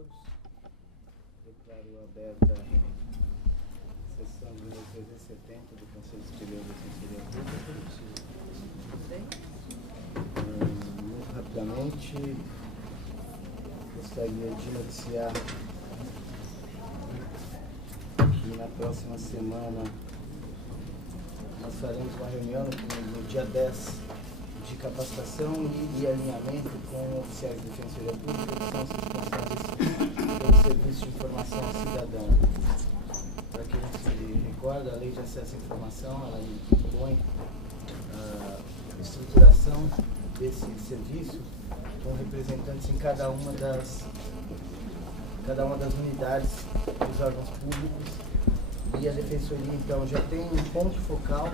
todos. Declaro aberta a sessão de número 370 do Conselho Superior da Defensoria Pública. Muito rapidamente, gostaria de noticiar que na próxima semana nós faremos uma reunião no dia 10 de capacitação e alinhamento com oficiais de Defensoria Pública que são os responsáveis pelo Serviço de Informação ao Cidadão. Para quem não se recorda, a Lei de Acesso à Informação, ela impõe a estruturação desse serviço com representantes em cada uma das unidades dos órgãos públicos, e a Defensoria então já tem um ponto focal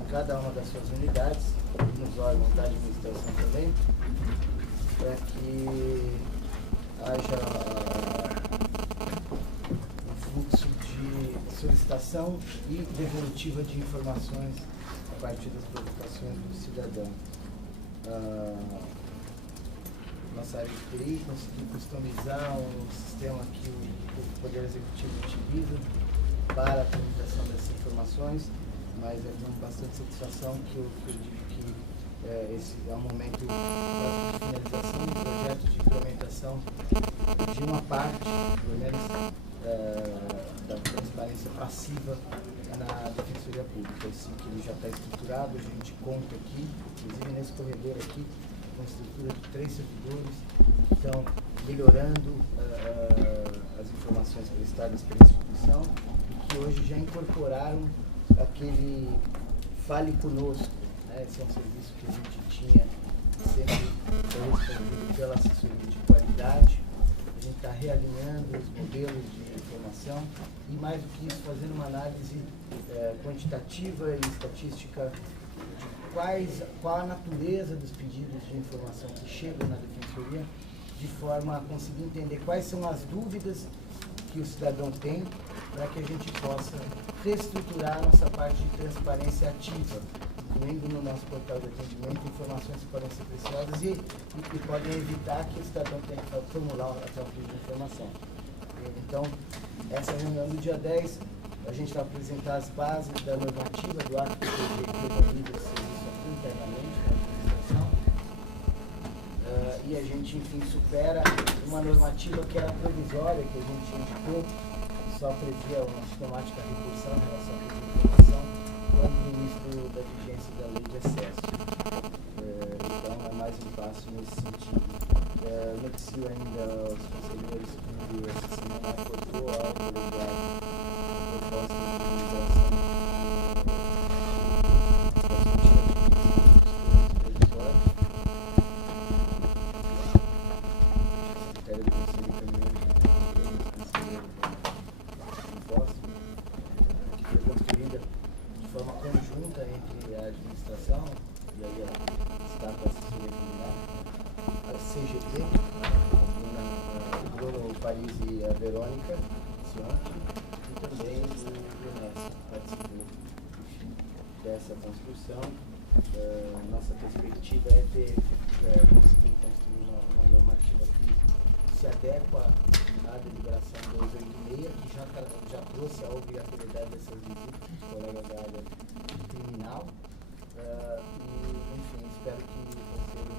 em cada uma das suas unidades, nos órgãos da administração também, para que haja um fluxo de solicitação e devolutiva de informações a partir das provocações do cidadão. Nossa área de TI conseguiu customizar um sistema que o Poder Executivo utiliza para a comunicação dessas informações, mas é com bastante satisfação que eu digo que esse é um momento de finalização do projeto de implementação de uma parte, pelo menos, da transparência passiva na Defensoria Pública. Assim que ele já está estruturado, a gente conta aqui, inclusive nesse corredor aqui, com a estrutura de 3 servidores que estão melhorando as informações prestadas pela instituição e que hoje já incorporaram aquele Fale Conosco. Esse é um serviço que a gente tinha sempre respondido pela assessoria de qualidade. A gente está realinhando os modelos de informação e, mais do que isso, fazendo uma análise quantitativa e estatística de qual a natureza dos pedidos de informação que chegam na Defensoria, de forma a conseguir entender quais são as dúvidas que o cidadão tem, para que a gente possa reestruturar a nossa parte de transparência ativa, incluindo no nosso portal de atendimento informações que podem ser preciosas e podem evitar que o cidadão tenha que formular até um pedido de informação. Então, essa reunião do dia 10, a gente vai apresentar as bases da normativa do ato de PG que organiza esse serviço aqui internamente na administração. E a gente, enfim, supera uma normativa que era provisória, que a gente indicou, que só previa uma sistemática recursão em relação à pedido de informação, quando o início da vigência da lei de acesso. Então, é mais um passo nesse sentido. Noticio ainda aos conselheiros que essa semana acordou a autoridade a proposta de utilização conjunta entre a administração e aí está com a assessoria criminal, a CGT, o Bruno Paris e a Verônica Sionti, e também o Unesco, que participou dessa construção. Nossa perspectiva é ter conseguido construir uma normativa que se adequa à deliberação 286, que já trouxe a obrigatoriedade dessas visitas dos colegas da área criminal, e, enfim, espero que o Conselho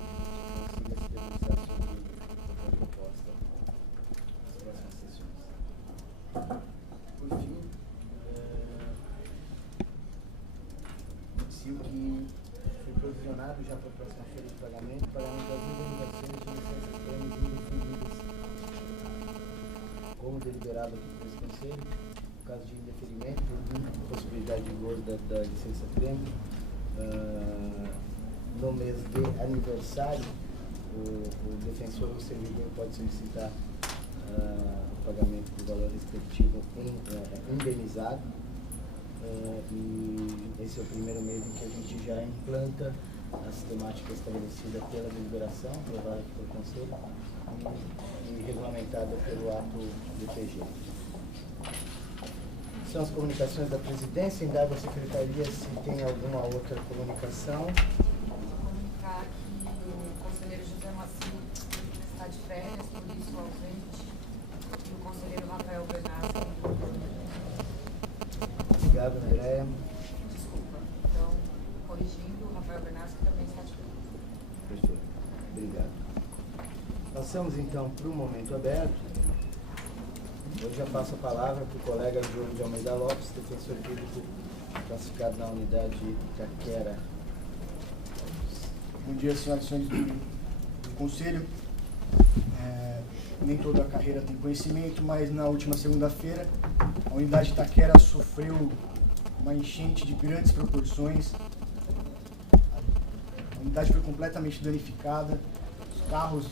consiga se debruçar sobre a proposta nas próximas sessões. Por fim, noticio que foi provisionado já para a próxima feira de pagamento pagamento das indenizações de licenças prêmios indefinidas, como deliberado aqui por esse Conselho. No caso de indeferimento, possibilidade de vigor da licença prêmio, no mês de aniversário, o defensor ou o servidor pode solicitar o pagamento do valor respectivo indenizado, e esse é o primeiro mês em que a gente já implanta a sistemática estabelecida pela deliberação, aprovada aqui pelo Conselho e regulamentada pelo ato do PG. São as comunicações da presidência. Indado a secretaria se tem alguma outra comunicação. Vou comunicar que o conselheiro José Maci está de férias, por isso pessoa ausente, e o conselheiro Rafael Bernassi. Obrigado, Andréia. Desculpa. Então, corrigindo, o Rafael Bernassi também está ativo. Perfeito. Obrigado. Passamos então para o momento aberto. Eu já passo a palavra para o colega Júlio de Almeida Lopes, defensor público classificado na unidade Itaquera. Bom dia, senhoras e senhores do Conselho. Nem toda a carreira tem conhecimento, mas na última segunda-feira a unidade Itaquera sofreu uma enchente de grandes proporções. A unidade foi completamente danificada. Os carros,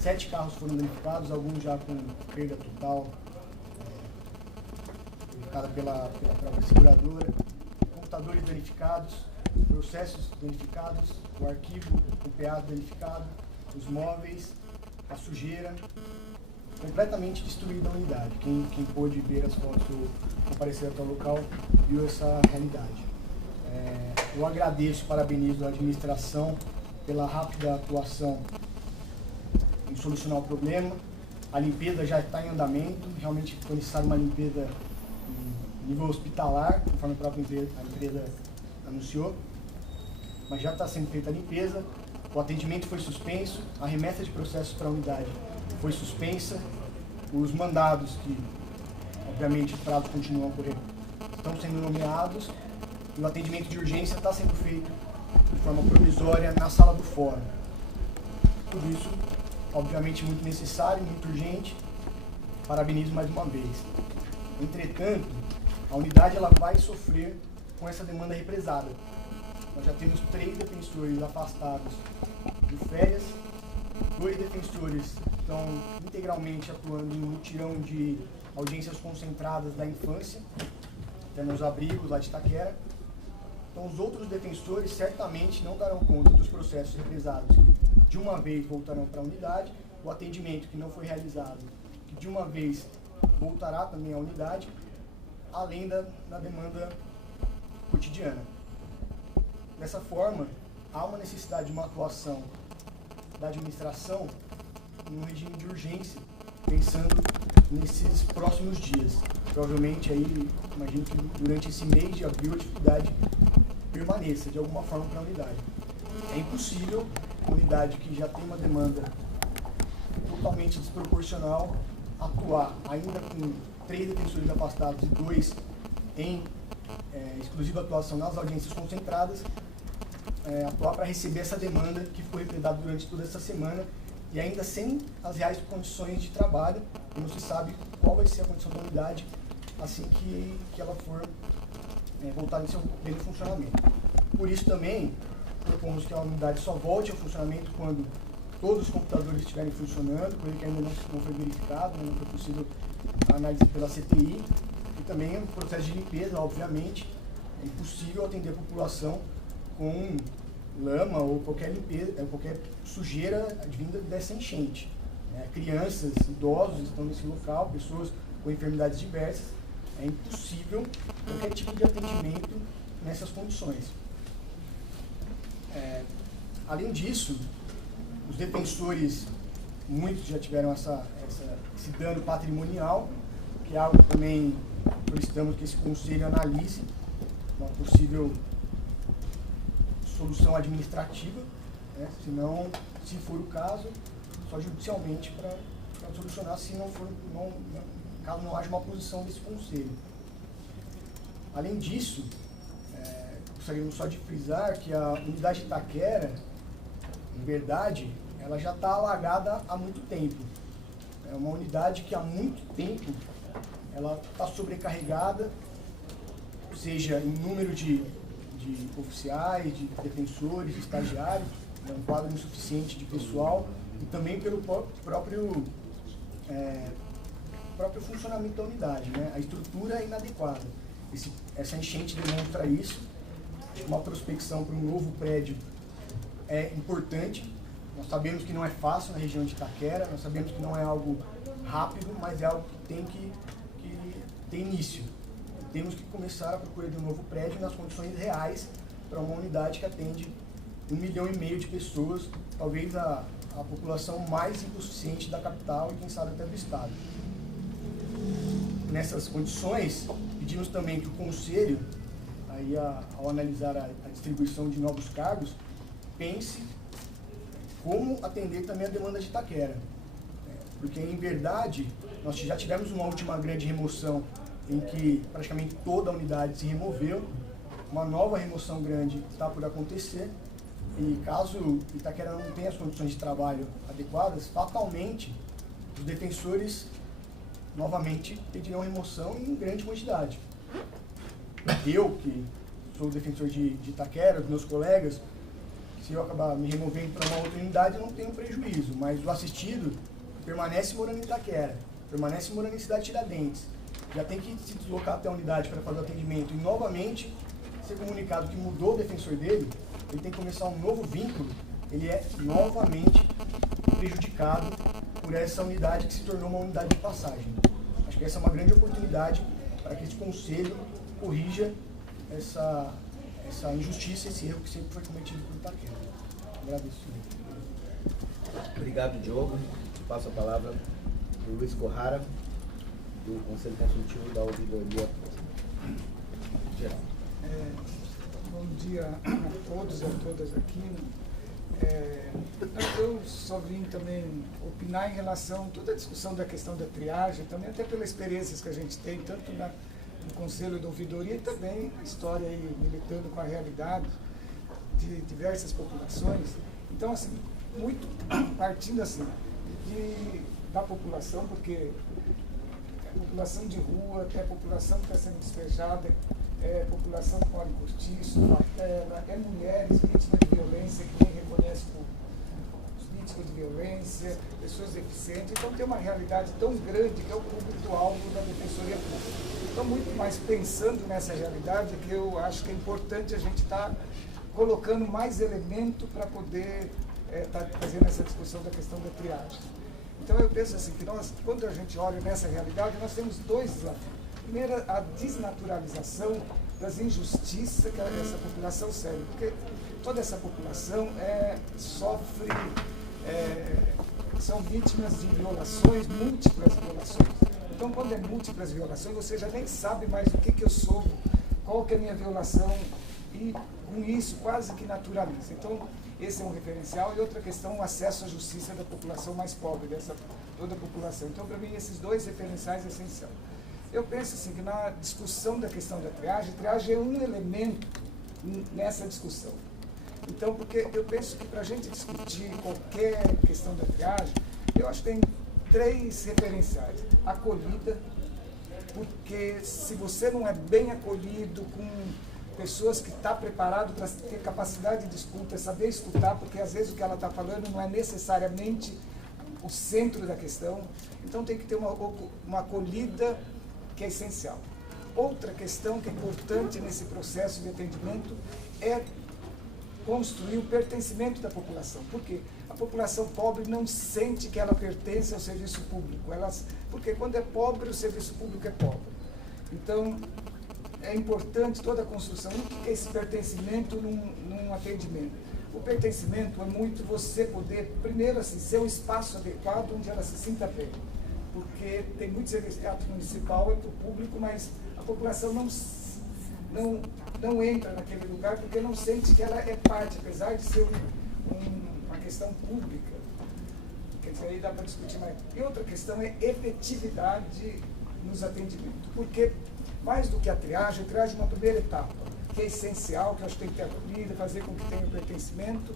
7 carros foram danificados, alguns já com perda total, danificada pela própria seguradora. Computadores danificados, processos danificados, o arquivo, o PA danificado, os móveis, a sujeira, completamente destruída a unidade. Quem pôde ver as fotos ou comparecer até o local viu essa realidade. Eu agradeço e parabenizo a administração pela rápida atuação em solucionar o problema. A limpeza já está em andamento, realmente foi necessária uma limpeza em nível hospitalar, conforme a própria empresa anunciou, mas já está sendo feita a limpeza, o atendimento foi suspenso, a remessa de processos para a unidade foi suspensa, os mandados, que obviamente os prazos continuam a correr, estão sendo nomeados, e o atendimento de urgência está sendo feito de forma provisória na sala do fórum. Tudo isso, obviamente, muito necessário, muito urgente, parabenizo mais uma vez. Entretanto, a unidade ela vai sofrer com essa demanda represada. Nós já temos 3 defensores afastados de férias, 2 defensores estão integralmente atuando em mutirão de audiências concentradas da infância, até nos abrigos lá de Itaquera. Então, os outros defensores certamente não darão conta dos processos represados que de uma vez voltarão para a unidade, o atendimento que não foi realizado, que de uma vez voltará também à unidade, além da demanda cotidiana. Dessa forma, há uma necessidade de uma atuação da administração em um regime de urgência, pensando nesses próximos dias. Provavelmente, aí, imagino que durante esse mês de abril a atividade permaneça de alguma forma para a unidade. É impossível uma unidade que já tem uma demanda totalmente desproporcional atuar ainda com 3 defensores afastados e 2 em exclusiva atuação nas audiências concentradas, atuar para receber essa demanda que foi represada durante toda essa semana e ainda sem as reais condições de trabalho, e não se sabe qual vai ser a condição da unidade assim que ela for voltar em seu pleno funcionamento. Por isso também propomos que a unidade só volte ao funcionamento quando todos os computadores estiverem funcionando, coisa que ainda não foi verificado, não foi possível a análise pela CTI, e também o processo de limpeza, obviamente. É impossível atender a população com lama ou qualquer limpeza, qualquer sujeira advinda dessa enchente. Crianças, idosos estão nesse local, pessoas com enfermidades diversas. É impossível qualquer tipo de atendimento nessas condições. Além disso, os defensores, muitos já tiveram esse dano patrimonial, que é algo que também solicitamos que esse conselho analise uma possível solução administrativa, senão, se for o caso, só judicialmente para solucionar, se não for, caso não haja uma posição desse conselho. Além disso, gostaríamos só de frisar que a unidade Itaquera, em verdade, ela já está alagada há muito tempo. É uma unidade que há muito tempo ela está sobrecarregada, seja em número de oficiais, de defensores, de estagiários, um quadro insuficiente de pessoal, e também pelo próprio funcionamento da unidade, A estrutura é inadequada. Essa enchente demonstra isso. Uma prospecção para um novo prédio é importante. Nós sabemos que não é fácil na região de Itaquera, nós sabemos que não é algo rápido, mas é algo que tem que ter início. Temos que começar a procura de um novo prédio nas condições reais para uma unidade que atende 1,5 milhão de pessoas. Talvez a a população mais hipossuficiente da capital e, quem sabe, até do estado. Nessas condições, pedimos também que o Conselho, aí, ao analisar a distribuição de novos cargos, pense como atender também a demanda de Itaquera. Porque, em verdade, nós já tivemos uma última grande remoção em que praticamente toda a unidade se removeu, uma nova remoção grande está por acontecer, e caso Itaquera não tenha as condições de trabalho adequadas, fatalmente os defensores novamente pedirão remoção em grande quantidade. Eu, que sou defensor de Itaquera, os meus colegas, se eu acabar me removendo para uma outra unidade, eu não tenho prejuízo, mas o assistido permanece morando em Itaquera, permanece morando em Cidade Tiradentes, já tem que se deslocar até a unidade para fazer o atendimento e novamente ser comunicado que mudou o defensor dele, ele tem que começar um novo vínculo, ele é novamente prejudicado por essa unidade que se tornou uma unidade de passagem. Acho que essa é uma grande oportunidade para que esse Conselho corrija essa injustiça, esse erro que sempre foi cometido por Itaquera. Agradeço. Obrigado, Diogo. Passo a palavra para o Luiz Corrara, do Conselho Consultivo da Ouvidoria Geral. Bom dia a todos e a todas aqui. Eu só vim também opinar em relação a toda a discussão da questão da triagem, também até pelas experiências que a gente tem, tanto no Conselho da Ouvidoria e também a história aí, militando com a realidade de diversas populações. Então, assim, muito partindo assim, da população, porque a população de rua, até a população que está sendo despejada, população com óleo cortiço, favela, mulheres vítimas de violência, que nem reconhece os vítimas de violência, pessoas deficientes. Então tem uma realidade tão grande que é o público-alvo da Defensoria Pública. Então, muito mais pensando nessa realidade, que eu acho que é importante a gente estar colocando mais elemento para poder estar fazendo essa discussão da questão da triagem. Então eu penso assim, que nós, quando a gente olha nessa realidade, nós temos dois desafios. Primeiro, a desnaturalização das injustiças que essa população sofre, porque toda essa população sofre, são vítimas de violações, múltiplas violações. Então, quando é múltiplas violações, você já nem sabe mais o que eu sou, qual que é a minha violação, e com isso quase que naturaliza. Então, esse é um referencial. E outra questão, o acesso à justiça da população mais pobre, dessa toda a população. Então, para mim, esses dois referenciais é essencial. Eu penso assim, que na discussão da questão da triagem é um elemento nessa discussão. Então, porque eu penso que para a gente discutir qualquer questão da triagem, eu acho que tem três referenciais. Acolhida, porque se você não é bem acolhido com pessoas que estão preparadas para ter capacidade de escuta, saber escutar, porque às vezes o que ela está falando não é necessariamente o centro da questão, então tem que ter uma acolhida que é essencial. Outra questão que é importante nesse processo de atendimento é construir o pertencimento da população. Por quê? A população pobre não sente que ela pertence ao serviço público, porque quando é pobre, o serviço público é pobre. Então, é importante toda a construção. O que é esse pertencimento num atendimento? O pertencimento é muito você poder, primeiro, assim, ser um espaço adequado onde ela se sinta bem. Porque tem muito serviço de teatro municipal, é para o público, mas a população não entra naquele lugar porque não sente que ela é parte, apesar de ser uma questão pública. Quer dizer, aí dá para discutir mais. E outra questão é efetividade nos atendimentos. Porque, mais do que a triagem é uma primeira etapa, que é essencial, que eu acho que tem que ter acolhida, fazer com que tenha o pertencimento,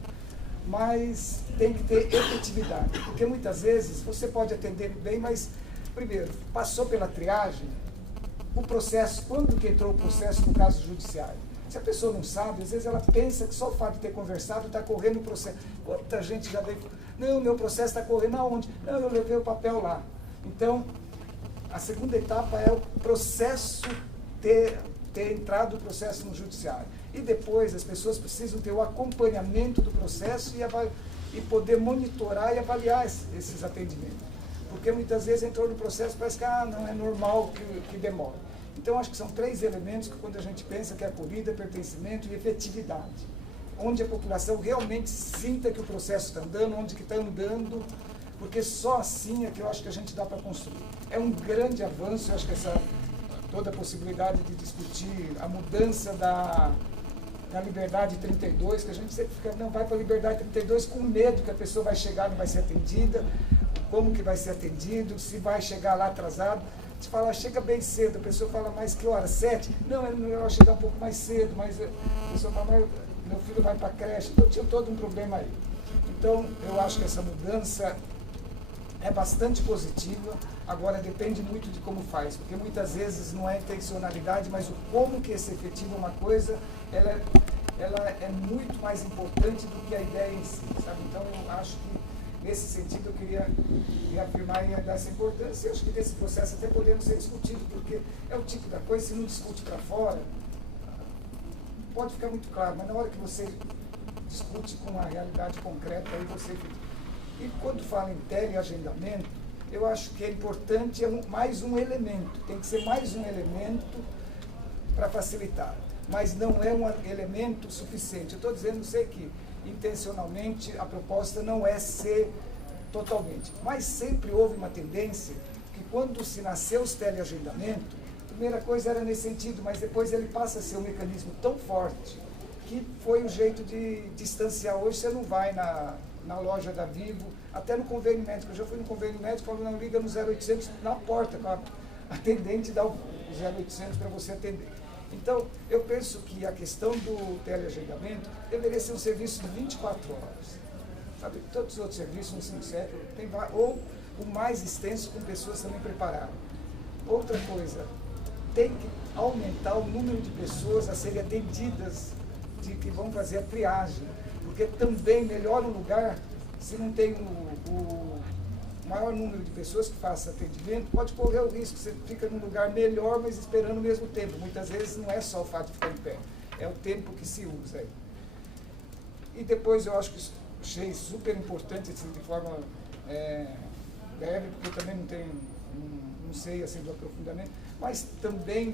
mas tem que ter efetividade, porque muitas vezes você pode atender bem, mas, primeiro, passou pela triagem, o processo, quando que entrou o processo no caso judiciário? Se a pessoa não sabe, às vezes ela pensa que só o fato de ter conversado está correndo o processo. Quanta gente já veio, não, meu processo está correndo aonde? Não, eu levei o papel lá. Então, a segunda etapa é o processo ter entrado o processo no judiciário. E depois as pessoas precisam ter o acompanhamento do processo e poder monitorar e avaliar esses atendimentos. Porque muitas vezes entrou no processo e parece que não é normal que demora. Então acho que são três elementos que quando a gente pensa que é acolhida, pertencimento e efetividade. onde a população realmente sinta que o processo está andando, onde que está andando, porque só assim é que eu acho que a gente dá para construir. É um grande avanço, eu acho que toda a possibilidade de discutir a mudança da Liberdade 32, que a gente sempre fica, não, vai para a Liberdade 32 com medo que a pessoa vai chegar e não vai ser atendida, como que vai ser atendido, se vai chegar lá atrasado. A gente fala, chega bem cedo, a pessoa fala, mas que hora? 7? Não, é melhor chegar um pouco mais cedo, mas a pessoa fala, mas meu filho vai para a creche. Então tinha todo um problema aí. Então eu acho que essa mudança é bastante positiva, agora depende muito de como faz, porque muitas vezes não é intencionalidade, mas o como que se efetiva uma coisa, ela é muito mais importante do que a ideia em si, sabe? Então eu acho que nesse sentido eu queria reafirmar essa importância, e acho que desse processo até podemos ser discutido, porque é o tipo da coisa, se não discute para fora, pode ficar muito claro, mas na hora que você discute com a realidade concreta, aí você... E quando fala em teleagendamento, eu acho que é importante, mais um elemento, tem que ser mais um elemento para facilitar, mas não é um elemento suficiente. Eu estou dizendo, sei que intencionalmente a proposta não é ser totalmente, mas sempre houve uma tendência que quando se nasceu os teleagendamentos, a primeira coisa era nesse sentido, mas depois ele passa a ser um mecanismo tão forte que foi um jeito de distanciar. Hoje você não vai na loja da Vivo, até no convênio médico. Eu já fui no convênio médico, falou, não, liga no 0800 na porta, com a atendente dá o 0800 para você atender. Então, eu penso que a questão do teleagendamento deveria ser um serviço de 24 horas. Sabe? Todos os outros serviços, no ensino século, tem, ou o mais extenso, com pessoas também preparadas. Outra coisa, tem que aumentar o número de pessoas a serem atendidas, de que vão fazer a triagem, porque também melhora o lugar, se não tem o maior número de pessoas que façam atendimento, pode correr o risco, você fica num lugar melhor, mas esperando o mesmo tempo. Muitas vezes não é só o fato de ficar em pé, é o tempo que se usa aí. E depois eu acho que achei super importante, assim, de forma breve, porque eu também não sei assim, do aprofundamento, mas também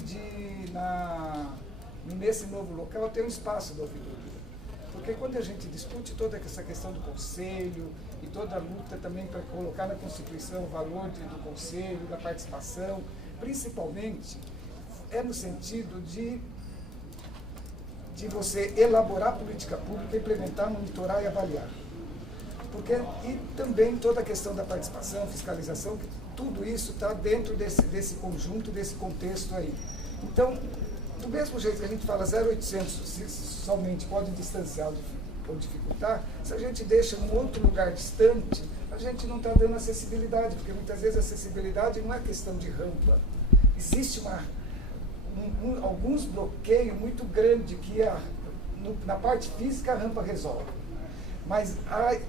nesse novo local ter um espaço da ouvidoria. Porque quando a gente discute toda essa questão do conselho e toda a luta também para colocar na Constituição o valor do conselho, da participação, principalmente é no sentido de você elaborar política pública, implementar, monitorar e avaliar. E também toda a questão da participação, fiscalização, que tudo isso está dentro desse conjunto, desse contexto aí. Então, do mesmo jeito que a gente fala 0800 somente pode distanciar ou dificultar, se a gente deixa num outro lugar distante, a gente não está dando acessibilidade, porque muitas vezes a acessibilidade não é questão de rampa. Existe alguns bloqueios muito grandes que na parte física a rampa resolve. Mas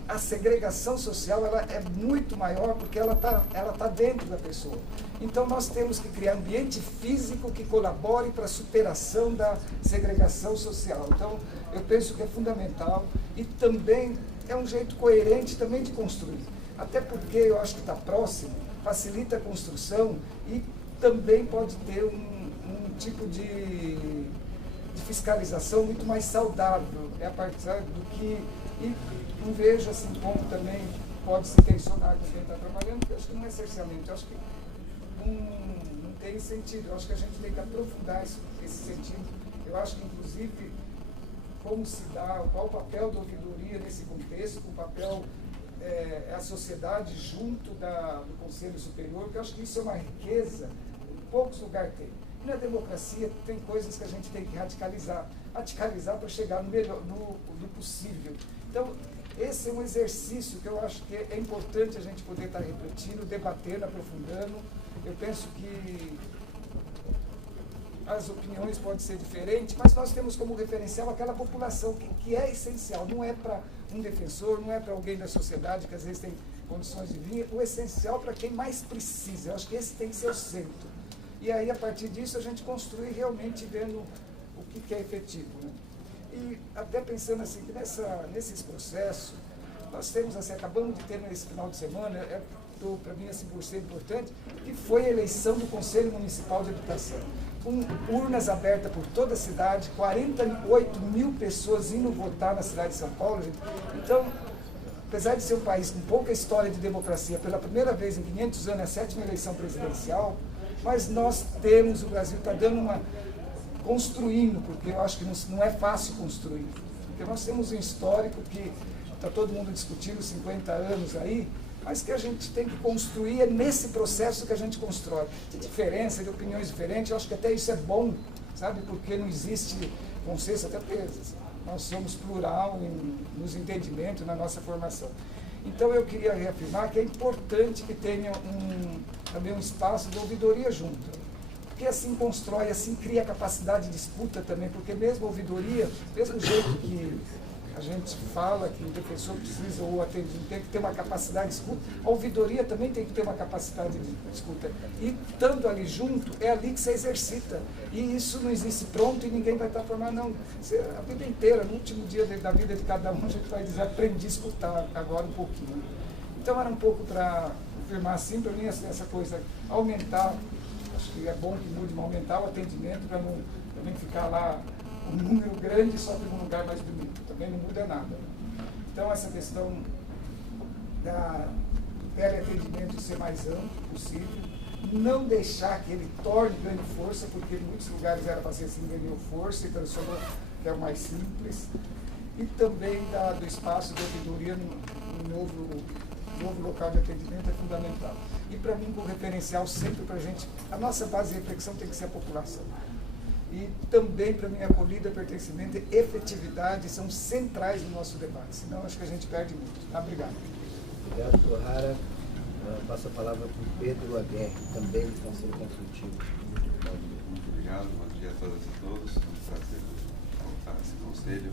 a segregação social ela é muito maior porque ela tá dentro da pessoa. Então nós temos que criar ambiente físico que colabore para a superação da segregação social. Então eu penso que é fundamental e também é um jeito coerente também de construir. Até porque eu acho que está próximo, facilita a construção e também pode ter um tipo de fiscalização muito mais saudável, a partir do que... E não vejo assim como também pode se tensionar com quem está trabalhando, porque eu acho que não é cerceamento, eu acho que não tem sentido, eu acho que a gente tem que aprofundar esse sentido. Eu acho que, inclusive, como se dá, qual o papel da ouvidoria nesse contexto, o papel é a sociedade junto do Conselho Superior, porque eu acho que isso é uma riqueza que poucos lugares têm. E na democracia tem coisas que a gente tem que radicalizar para chegar no melhor, do possível. Então, esse é um exercício que eu acho que é importante a gente poder estar refletindo, debatendo, aprofundando. Eu penso que as opiniões podem ser diferentes, mas nós temos como referencial aquela população que é essencial. Não é para um defensor, não é para alguém da sociedade que às vezes tem condições de vir. O essencial para quem mais precisa. Eu acho que esse tem que ser o centro. E aí, a partir disso, a gente construir realmente vendo o que é efetivo, né? E até pensando assim, que nesses processos, nós temos, assim, acabamos de ter nesse final de semana, para mim assim, por ser importante, que foi a eleição do Conselho Municipal de Habitação. com urnas abertas por toda a cidade, 48 mil pessoas indo votar na cidade de São Paulo, gente. Então, apesar de ser um país com pouca história de democracia, pela primeira vez em 500 anos, é a 7ª eleição presidencial, mas nós temos, o Brasil está construindo, porque eu acho que não é fácil construir, porque nós temos um histórico que está todo mundo discutindo 50 anos aí, mas que a gente tem que construir, é nesse processo que a gente constrói. De diferença, de opiniões diferentes, eu acho que até isso é bom, sabe, porque não existe consenso, até porque nós somos plural nos entendimentos, na nossa formação. Então eu queria reafirmar que é importante que tenha também um espaço de ouvidoria junto, porque assim constrói, assim cria capacidade de disputa também, porque mesmo a ouvidoria, mesmo jeito que a gente fala que o defensor precisa ou atendente tem que ter uma capacidade de escuta, a ouvidoria também tem que ter uma capacidade de escuta. E estando ali junto, é ali que você exercita. E isso não existe pronto e ninguém vai estar formado, não. A vida inteira, no último dia da vida de cada um, a gente vai dizer, aprendi a escutar agora um pouquinho. Então era um pouco para afirmar assim, para mim essa coisa, aumentar, acho que é bom que mude, mas aumentar o atendimento para não também ficar lá um número grande só que num lugar mais bonito, também não muda nada. Então essa questão do teleatendimento ser mais amplo possível, não deixar que ele ganhe força, porque em muitos lugares era para ser assim, ganhou força e transformou, que é o mais simples, e também do espaço de ouvidoria no novo local de atendimento é fundamental. E para mim, com referencial sempre para a gente, a nossa base de reflexão tem que ser a população. E também, para mim, acolhida, pertencimento e efetividade são centrais no nosso debate, senão acho que a gente perde muito. Tá? Obrigado. Obrigado, Torrara. Passo a palavra para o Pedro Aguerre, também do Conselho Consultivo. Muito obrigado, bom dia a todas e todos. É um prazer voltar a esse conselho.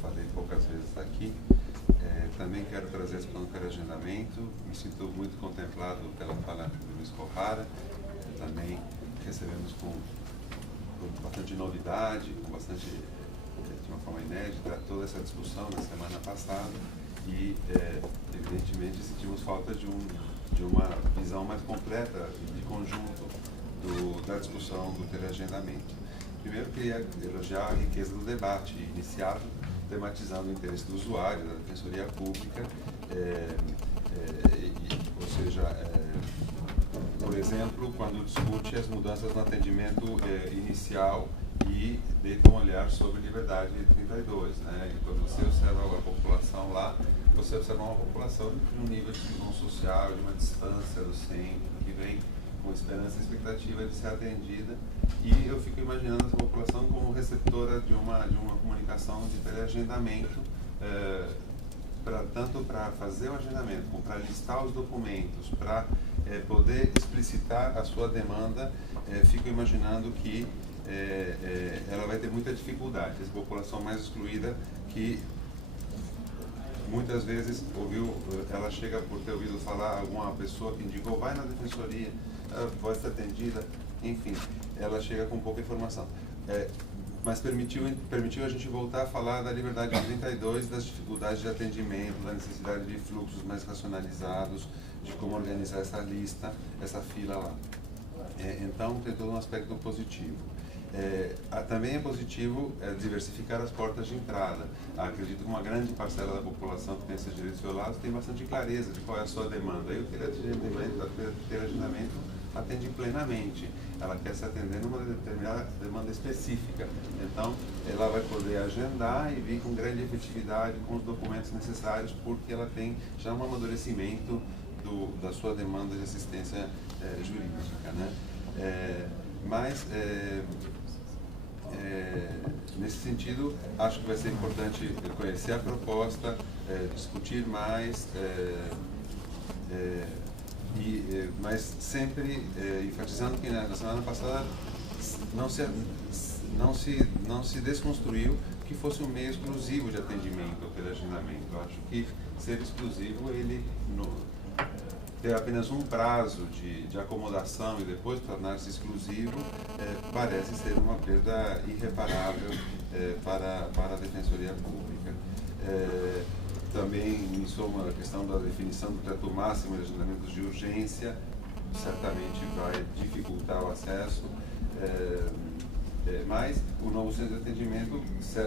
Falei poucas vezes aqui. Também quero trazer esse plano de agendamento. Me sinto muito contemplado pela fala do Luiz Torrara. Também recebemos com bastante novidade, de uma forma inédita, toda essa discussão na semana passada e, evidentemente, sentimos falta de uma visão mais completa de conjunto da discussão do teleagendamento. Primeiro, queria elogiar a riqueza do debate iniciado, tematizando o interesse do usuário, da Defensoria Pública, ou seja, por exemplo, quando discute as mudanças no atendimento inicial e deita um olhar sobre liberdade 32, né? E quando você observa a população lá, você observa uma população de um nível de inclusão social, de uma distância do centro, que vem com esperança e expectativa de ser atendida, e eu fico imaginando essa população como receptora de uma comunicação de teleagendamento, tanto para fazer o agendamento, como para listar os documentos, para poder explicitar a sua demanda. Fico imaginando que ela vai ter muita dificuldade, essa população mais excluída que muitas vezes ela chega por ter ouvido falar, alguma pessoa que indicou, vai na defensoria, pode ser atendida, enfim, ela chega com pouca informação. Mas permitiu a gente voltar a falar da liberdade 32, das dificuldades de atendimento, da necessidade de fluxos mais racionalizados, de como organizar essa lista, essa fila lá. Então, tem todo um aspecto positivo. Também é positivo diversificar as portas de entrada. Acredito que uma grande parcela da população que tem esses direitos violados tem bastante clareza de qual é a sua demanda. E o teleagendamento atende plenamente. Ela quer se atender numa determinada demanda específica. Então, ela vai poder agendar e vir com grande efetividade com os documentos necessários, porque ela tem já um amadurecimento da sua demanda de assistência jurídica, né? Nesse sentido, acho que vai ser importante conhecer a proposta, discutir mais, mas sempre enfatizando que na semana passada não se desconstruiu que fosse um meio exclusivo de atendimento ao teleagendamento. Eu acho que ser exclusivo, ele ter apenas um prazo de acomodação e depois tornar-se exclusivo, parece ser uma perda irreparável para a Defensoria Pública. Também me soma a questão da definição do teto máximo de agendamentos de urgência. certamente vai dificultar o acesso, mas o novo centro de atendimento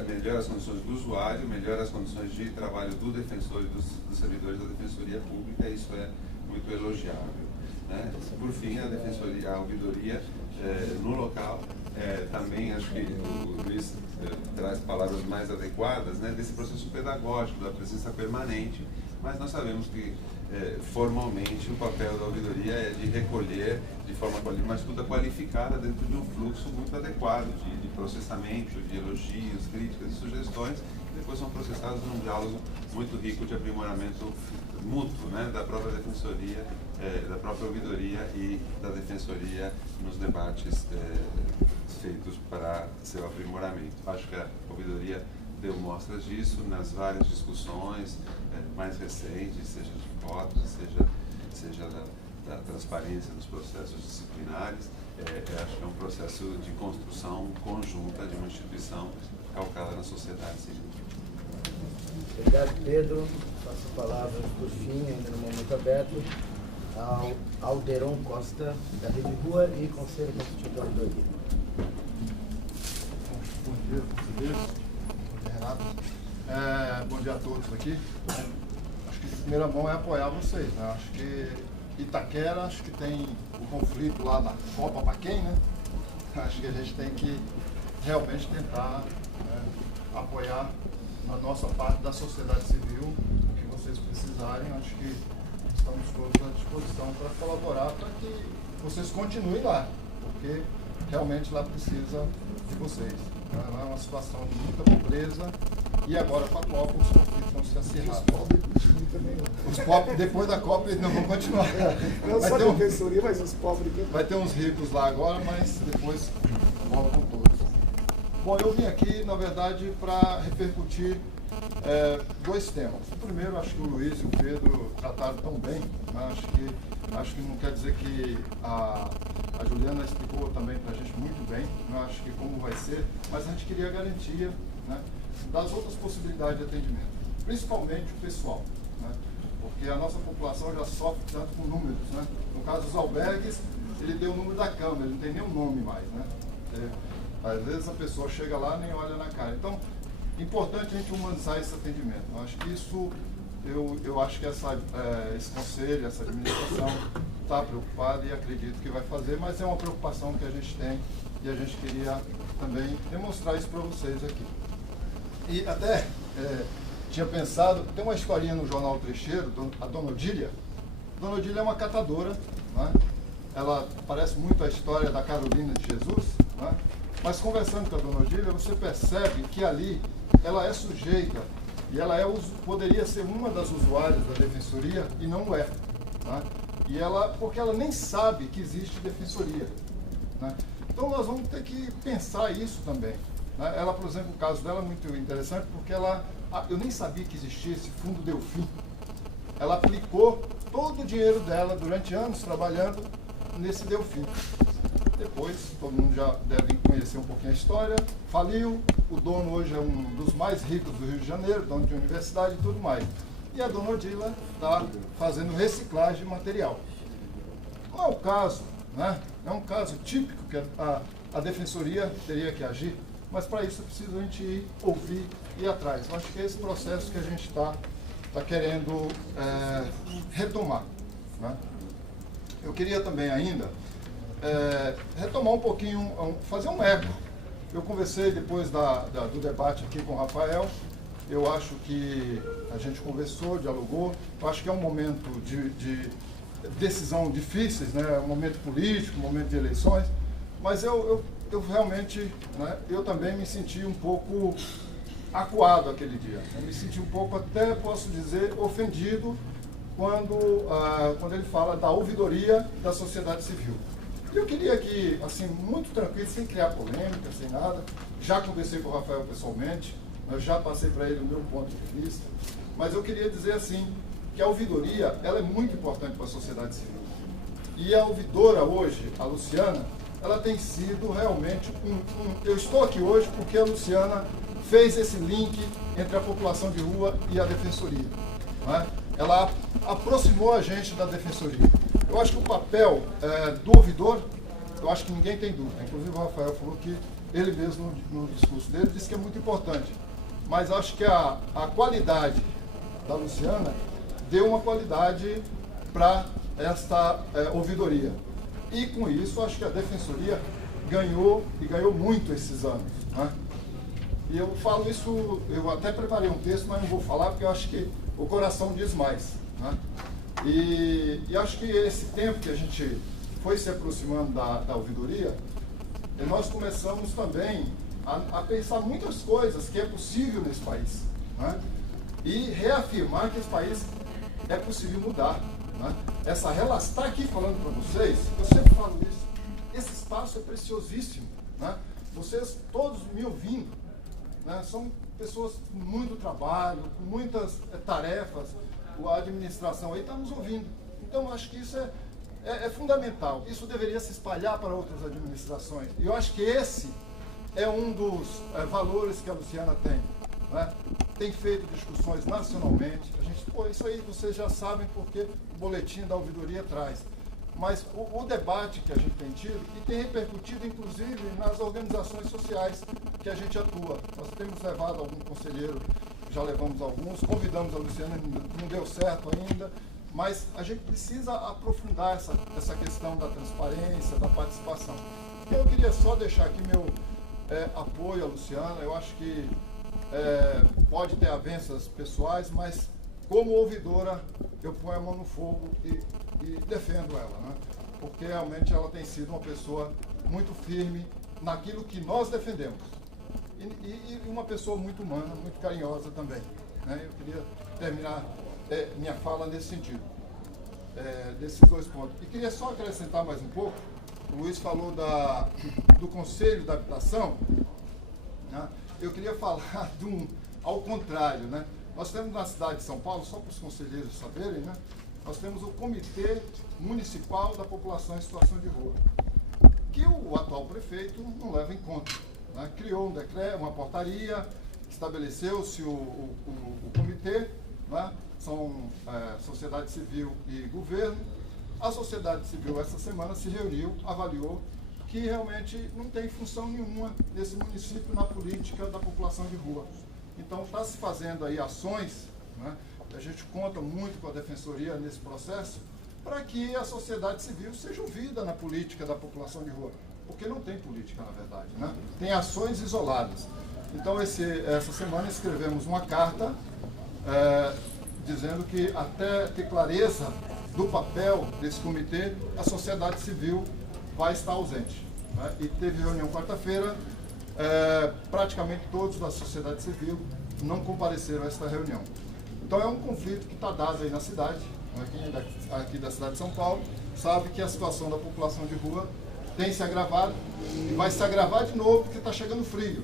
melhora as condições do usuário, melhora as condições de trabalho do defensor e dos servidores da Defensoria Pública, e isso é muito elogiável, né? Por fim, a ouvidoria no local, também acho que o Luiz traz palavras mais adequadas, né, desse processo pedagógico, da presença permanente, mas nós sabemos que formalmente o papel da ouvidoria é de recolher de forma uma escuta qualificada dentro de um fluxo muito adequado de processamento, de elogios, críticas e sugestões, que depois são processados num diálogo muito rico de aprimoramento mútuo, né, da própria defensoria, da própria ouvidoria e da defensoria nos debates feitos para seu aprimoramento. Acho que a ouvidoria deu mostras disso nas várias discussões mais recentes, seja de cotas, seja da transparência dos processos disciplinares. Acho que é um processo de construção conjunta de uma instituição calcada na sociedade civil. Obrigado, Pedro. Passo a palavra, por fim, ainda no momento aberto, ao Alderon Costa, da Rede Rua e Conselho Constitutivo da Ouvidoria. Bom dia, conselheiros. Bom dia, Renato. Bom dia a todos aqui. Acho que de primeira mão é apoiar vocês, né? Acho que Itaquera, acho que tem o conflito lá da Copa para quem, né? Acho que a gente tem que realmente tentar apoiar na nossa parte da sociedade civil o que vocês precisarem. Acho que estamos todos à disposição para colaborar para que vocês continuem lá, porque realmente lá precisa de vocês. Lá é uma situação de muita pobreza e agora com a Copa os conflitos vão se acirrar. Os pobres continuam também. Os pobres, depois da Copa, eles não vão continuar. Não só a defensoria, mas os pobres. Vai ter uns ricos lá agora, mas depois voltam todos. Bom, eu vim aqui, na verdade, para repercutir dois temas. O primeiro, acho que o Luiz e o Pedro trataram tão bem, né? Acho que não quer dizer que a Juliana explicou também para a gente muito bem, né? Acho que como vai ser, mas a gente queria a garantia, né, das outras possibilidades de atendimento, principalmente o pessoal, né? Porque a nossa população já sofre tanto com números, né? No caso dos albergues, ele deu o número da cama, ele não tem nem o nome mais, né? Às vezes a pessoa chega lá e nem olha na cara. Então, importante a gente humanizar esse atendimento. Eu acho que isso, eu acho que esse conselho, essa administração está preocupada e acredito que vai fazer, mas é uma preocupação que a gente tem e a gente queria também demonstrar isso para vocês aqui. E até tinha pensado, tem uma historinha no Jornal Trecheiro, a Dona Odília. Dona Odília é uma catadora, né? Ela parece muito a história da Carolina de Jesus, né? Mas conversando com a Dona Odília, você percebe que ali ela é sujeita e ela poderia ser uma das usuárias da defensoria e não é, né? E porque ela nem sabe que existe defensoria, né? Então nós vamos ter que pensar isso também, né? Ela, por exemplo, o caso dela é muito interessante porque eu nem sabia que existia esse Fundo Delfim. Ela aplicou todo o dinheiro dela durante anos trabalhando nesse Delfim. Depois, todo mundo já deve conhecer um pouquinho a história, faliu, o dono hoje é um dos mais ricos do Rio de Janeiro, dono de universidade e tudo mais. E a Dona Odília está fazendo reciclagem de material. Não é o caso, né? É um caso típico que a defensoria teria que agir, mas para isso é preciso a gente ir, ouvir e ir atrás. Eu acho que é esse processo que a gente está querendo retomar, né? Eu queria também ainda retomar um pouquinho, fazer um eco. Eu conversei depois do debate aqui com o Rafael, eu acho que a gente conversou, dialogou, eu acho que é um momento de decisão difíceis, né? Um momento político, um momento de eleições, mas eu realmente, né, eu também me senti um pouco acuado aquele dia. Eu me senti um pouco, até posso dizer, ofendido quando ele fala da ouvidoria da sociedade civil. Eu queria que, assim, muito tranquilo, sem criar polêmica, sem nada, já conversei com o Rafael pessoalmente, eu já passei para ele o meu ponto de vista, mas eu queria dizer assim, que a ouvidoria, ela é muito importante para a sociedade civil. E a ouvidora hoje, a Luciana, ela tem sido realmente eu estou aqui hoje porque a Luciana fez esse link entre a população de rua e a defensoria, né? Ela aproximou a gente da defensoria. Eu acho que o papel do ouvidor, eu acho que ninguém tem dúvida. Inclusive o Rafael falou que ele mesmo, no discurso dele, disse que é muito importante. Mas acho que a qualidade da Luciana deu uma qualidade para esta ouvidoria. E com isso, acho que a Defensoria ganhou, e ganhou muito esses anos, né? E eu falo isso, eu até preparei um texto, mas não vou falar, porque eu acho que o coração diz mais, né? E acho que esse tempo que a gente foi se aproximando da ouvidoria, nós começamos também a pensar muitas coisas que é possível nesse país, né? E reafirmar que esse país é possível mudar, né? Essa relação, está aqui falando para vocês, eu sempre falo isso, esse espaço é preciosíssimo, né? Vocês todos me ouvindo, né? São pessoas com muito trabalho, com muitas tarefas, a administração aí está nos ouvindo. Então, acho que isso é fundamental. Isso deveria se espalhar para outras administrações. E eu acho que esse é um dos valores que a Luciana tem, né? Tem feito discussões nacionalmente. A gente, isso aí vocês já sabem porque o boletim da ouvidoria traz. Mas o debate que a gente tem tido e tem repercutido, inclusive, nas organizações sociais que a gente atua. Nós temos levado algum conselheiro, já levamos alguns, convidamos a Luciana, não deu certo ainda, mas a gente precisa aprofundar essa questão da transparência, da participação. Eu queria só deixar aqui meu apoio à Luciana. Eu acho que pode ter avanças pessoais, mas como ouvidora eu ponho a mão no fogo e defendo ela, né? Porque realmente ela tem sido uma pessoa muito firme naquilo que nós defendemos. E uma pessoa muito humana, muito carinhosa também, né? Eu queria terminar minha fala nesse sentido, desses dois pontos. E queria só acrescentar mais um pouco. O Luiz falou do Conselho da Habitação, né? Eu queria falar ao contrário, né? Nós temos na cidade de São Paulo, só para os conselheiros saberem, né? Nós temos o Comitê Municipal da População em Situação de Rua, que o atual prefeito não leva em conta, né? Criou um decreto, uma portaria, estabeleceu-se o comitê, né? São sociedade civil e governo. A sociedade civil essa semana se reuniu, avaliou que realmente não tem função nenhuma desse município na política da população de rua. Então está se fazendo aí ações, né? A gente conta muito com a Defensoria nesse processo, para que a sociedade civil seja ouvida na política da população de rua, porque não tem política, na verdade, né? Tem ações isoladas. Então, essa semana escrevemos uma carta dizendo que, até ter clareza do papel desse comitê, a sociedade civil vai estar ausente, né? E teve reunião quarta-feira, praticamente todos da sociedade civil não compareceram a esta reunião. Então é um conflito que está dado aí na cidade. Quem é aqui da cidade de São Paulo sabe que a situação da população de rua tem se agravado e vai se agravar de novo porque está chegando frio.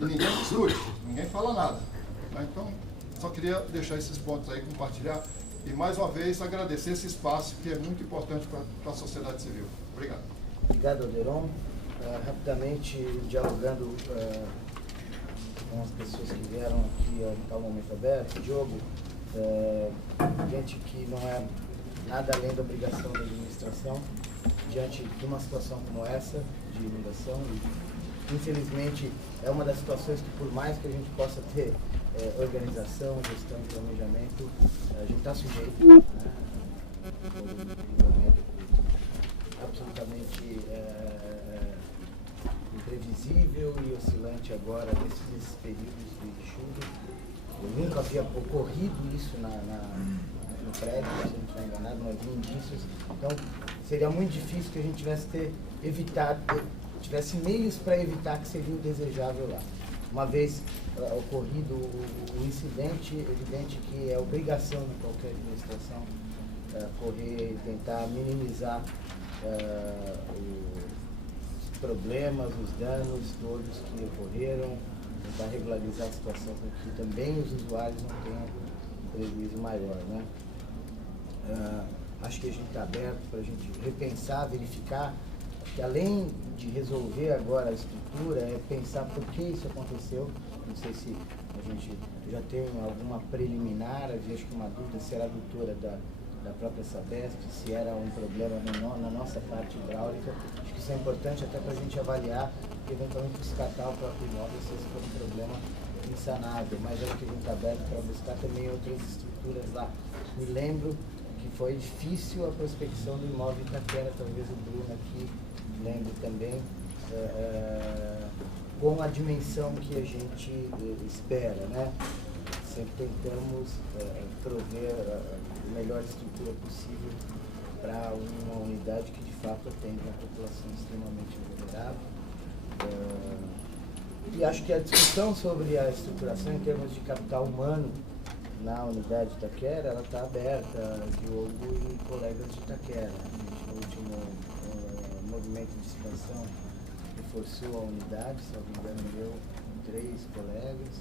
E ninguém discute, ninguém fala nada, né? Então, só queria deixar esses pontos aí, compartilhar e mais uma vez agradecer esse espaço que é muito importante para a sociedade civil. Obrigado. Obrigado, Alderon. Rapidamente, dialogando com as pessoas que vieram aqui ao tal momento aberto, Diogo, gente que não é nada além da obrigação da administração, diante de uma situação como essa, de inundação, e, infelizmente, é uma das situações que, por mais que a gente possa ter organização, gestão e planejamento, a gente está sujeito, né, absolutamente imprevisível e oscilante agora nesses períodos de chuva. Eu nunca havia ocorrido isso no prédio, se a gente não está enganado, não havia indícios. Então, seria muito difícil que a gente tivesse meios para evitar que seria o desejável lá. Uma vez ocorrido o incidente, evidente que é obrigação de qualquer administração correr e tentar minimizar os problemas, os danos todos que ocorreram, tentar regularizar a situação para que também os usuários não tenham um prejuízo maior, né? Acho que a gente está aberto para a gente repensar, verificar, que além de resolver agora a estrutura, é pensar por que isso aconteceu. Não sei se a gente já tem alguma preliminar, havia acho que uma dúvida se era a doutora da própria Sabesp, se era um problema na nossa parte hidráulica. Acho que isso é importante até para a gente avaliar, eventualmente descartar o próprio imóvel se esse for um problema insanável, mas é que a gente está aberto para buscar também outras estruturas lá. Me lembro que foi difícil a prospecção do imóvel Itaquera, talvez o Bruno aqui lembre também, com a dimensão que a gente espera, né? Sempre tentamos prover a melhor estrutura possível para uma unidade que de fato atende uma população extremamente vulnerável. E acho que a discussão sobre a estruturação em termos de capital humano na unidade de Itaquera, ela está aberta, Diogo e colegas de Itaquera. A gente, no último movimento de expansão, reforçou a unidade, se não me engano, eu com 3 colegas,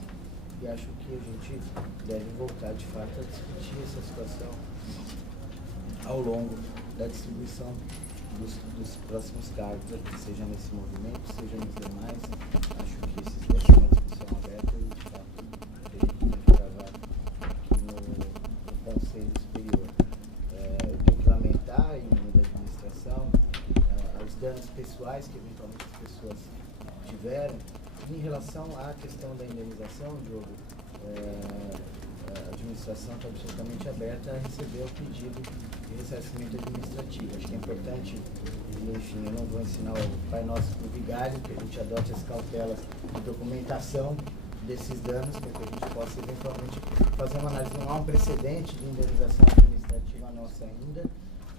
e acho que a gente deve voltar, de fato, a discutir essa situação ao longo da distribuição dos próximos cargos, seja nesse movimento, seja nos demais. Acho que esses dois são uma discussão aberta e, de fato, teria que gravar aqui no Conselho Superior. Eu tenho que lamentar, em nome da administração, os danos pessoais que eventualmente as pessoas tiveram. Em relação à questão da indenização, Diogo, a administração está absolutamente aberta a receber o pedido de ressarcimento administrativo. Acho que é importante, e enfim, eu não vou ensinar o Pai Nosso para o vigário, que a gente adote as cautelas de documentação desses danos, para que a gente possa eventualmente fazer uma análise. Não há um precedente de indenização administrativa nossa ainda,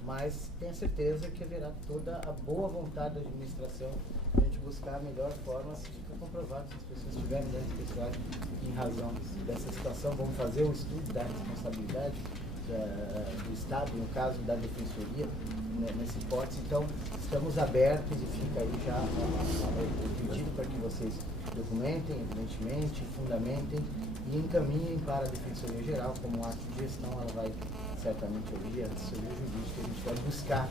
mas tenho certeza que haverá toda a boa vontade da administração para a gente buscar a melhor forma, se fica comprovado se as pessoas tiverem danos pessoais em razão dessa situação. Vamos fazer o estudo da responsabilidade do Estado, no caso da Defensoria, nessa hipótese. Então, estamos abertos e fica aí já o pedido para que vocês documentem, evidentemente, fundamentem e encaminhem para a Defensoria Geral como um ato de gestão. Ela vai certamente ouvir a assessoria jurídica, a gente vai buscar